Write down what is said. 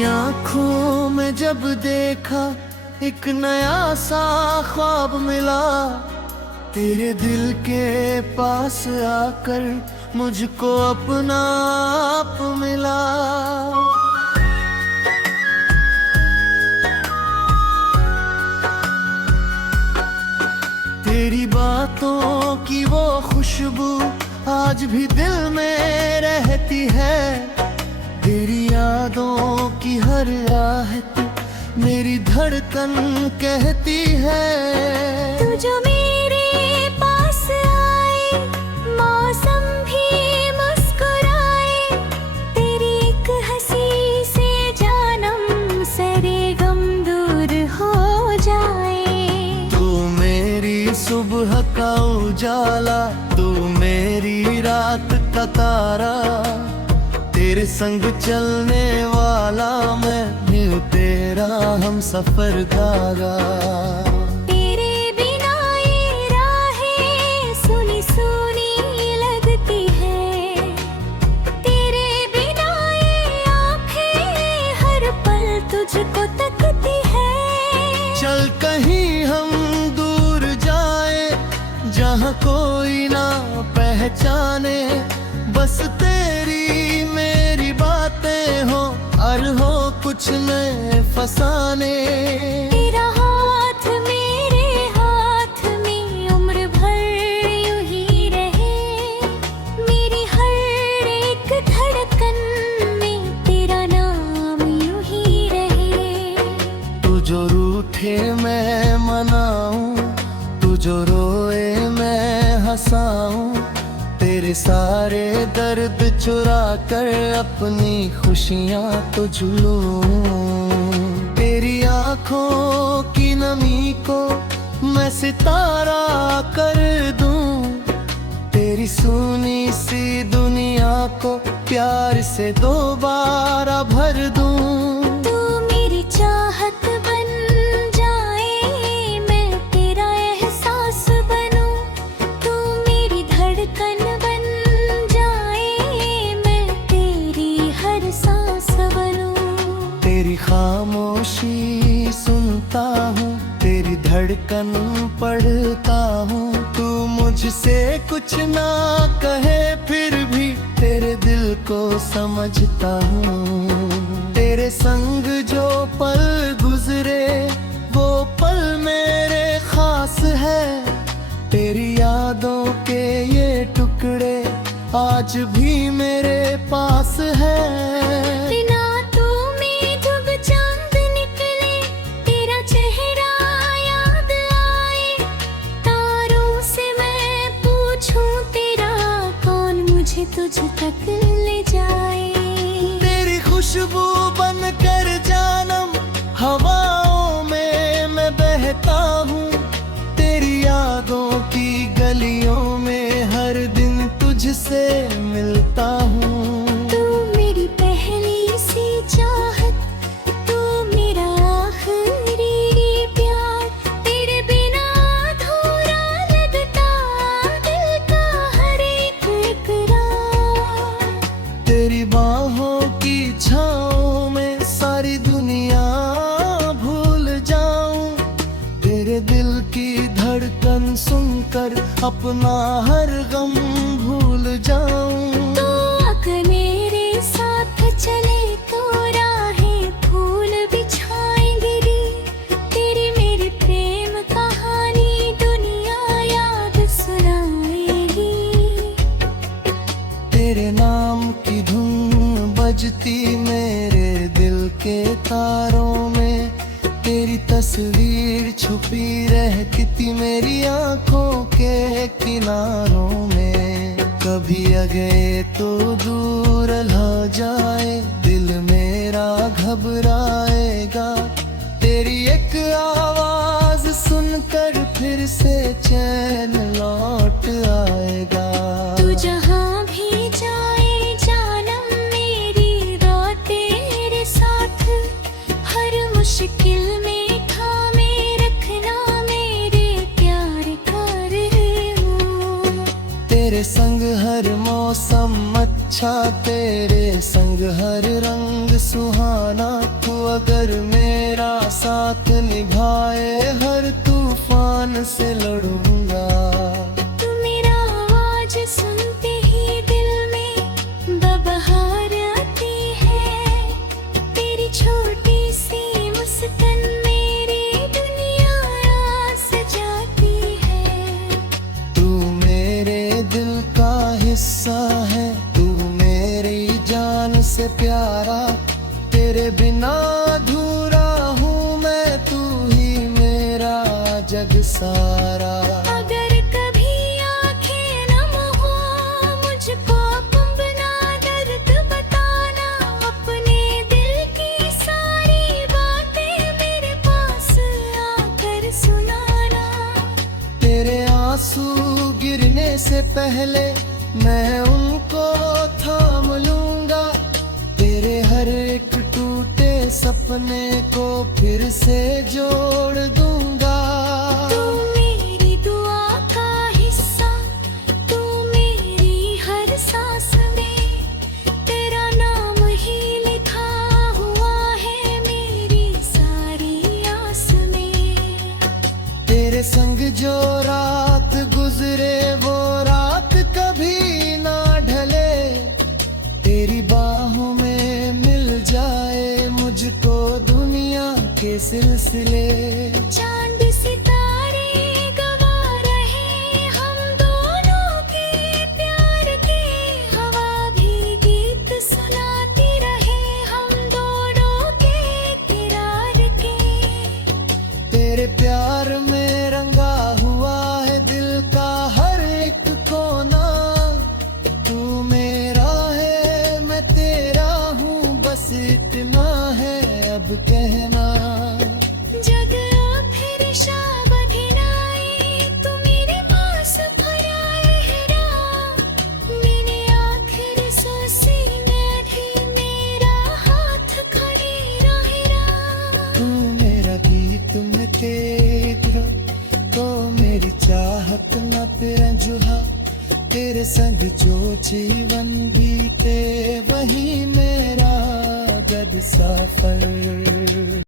तेरी आंखों में जब देखा एक नया सा ख्वाब मिला, तेरे दिल के पास आकर मुझको अपना आप मिला। तेरी बातों की वो खुशबू आज भी दिल में रहती है, तेरी यादों की हर आहट मेरी धड़कन कहती है। तू जो मेरे पास आए, मौसम भी मुस्कुराए, तेरी एक हंसी से जानम सारे गम दूर हो जाए। तू मेरी सुबह का उजाला, तू मेरी रात का तारा, तेरे संग चलने वाला मैं भी तेरा हम सफर धागा। तेरे बिना ये राहें सुनी सुनी लगती है, तेरे बिना ये आँखें हर पल तुझको तकती है। चल कहीं हम दूर जाए, जहाँ कोई ना पहचाने, बस तेरी मेरी बातें हो और हो कुछ नए फसाने। तेरा हाथ मेरे हाथ में उम्र भर यूं ही रहे, मेरी हर एक धड़कन में तेरा नाम यूं ही रहे। तू जो रूठे मैं मनाऊं, तू जो रोए मैं हंसाऊं, तेरे सारे दर्द चुरा कर अपनी खुशियां तो झूलूं। तेरी आंखों की नमी को मैं सितारा कर दूं, तेरी सुनी सी दुनिया को प्यार से दोबारा भर दूं। तू मेरी चाहत बन जाए, मैं तेरा एहसास बनूं, तू मेरी धड़कन बन जाए, मैं तेरी हर सांस बनूं। तेरी खामोशी सुनता हूँ, तेरी धड़कन पढ़ता हूँ, तू मुझसे कुछ ना कहे फिर भी तेरे दिल को समझता हूँ। तेरे संग जो पल गुजरे वो पल मेरे खास है, तेरी यादों के ये टुकड़े आज भी मेरे पास है। बिना तू में जब चांद निकले, तेरा चेहरा याद आए, तारों से मैं पूछूं तेरा कौन मुझे तुझ तक ले जाए। तेरी खुशबू बन कर जानम हवाओं में मैं बहता हूँ, तेरी यादों की गलियों में हर दिन तुझसे मिलता हूँ। तू मेरी पहली सी चाहत, तू मेरा आखिरी प्यार, तेरे बिना अधूरा लगता दिल का हर एक इकरार। तेरी बाहों की छाँव में सारी दुनिया भूल जाऊं, तेरे दिल की धड़कन सुनकर अपना हर गम भूल जाऊं। तू अगर मेरे साथ चले तो राहें फूल बिछाएंगी, तेरी मेरी प्रेम कहानी दुनिया याद सुनाएगी। तेरे नाम की धुन बजती मेरे दिल के तारों में, तेरी तस्वीर छुपी रहती मेरी आंखों के किनारों में। कभी अगे तो दूर हो जाए, दिल मेरा घबराएगा, तेरी एक आवाज सुनकर फिर से चैन लौट आएगा। तू जहाँ भी जाए जानम मेरी राह तेरे साथ, हर मुश्किल में थामे रखना मेरे प्यार का रहम। तेरे संग हर मौसम अच्छा अच्छा तेरे संग हर रंग सुहाना, तू अगर मेरा साथ निभाए हर तूफान से लड़ूंगा। तू मेरा आवाज सुनते ही दिल में बबहार आती है, तेरी छोटी सी मुस्कान मेरी दुनिया सजाती है। तू मेरे दिल का हिस्सा है, तू मेरी जान से प्यारा, तेरे बिना अधूरा हूँ मैं, तू ही मेरा जग सारा। अगर कभी आंखें नम हो मुझको अपना दर्द बताना, अपने दिल की सारी बातें मेरे पास आकर सुनाना। तेरे आंसू गिरने से पहले मैं उनको थाम लूंगा, तेरे हर एक टूटे सपने को फिर से जोड़ दूंगा। तू मेरी दुआ का हिस्सा, तू मेरी हर सांस में, तेरा नाम ही लिखा हुआ है मेरी सारी आस में। तेरे संग जो रात गुजरे वो रात कभी ना ढले, तेरी बाहों में मिल जाए मुझको दुनिया के सिलसिले। चांद सितारे गवा रहे हम दोनों के प्यार के, हवा भी गीत सुनाती रहे हम दोनों के किरार के। तेरे प्यार में रंगा हुआ है दिल का हर एक कोना, तू मेरा है मैं तेरा हूँ, बस इतना है अब कहना। जग फिर शाब घिनाए तू मेरे पास भराए हेरा, मैंने आखिर सांसी में भी मेरा हाथ खड़े रहेगा। तू मेरा गीत में तेरा तो मेरी चाहत न तेरा जुहा, तेरे संग जो जीवन बीते वही मेरा जग सफर।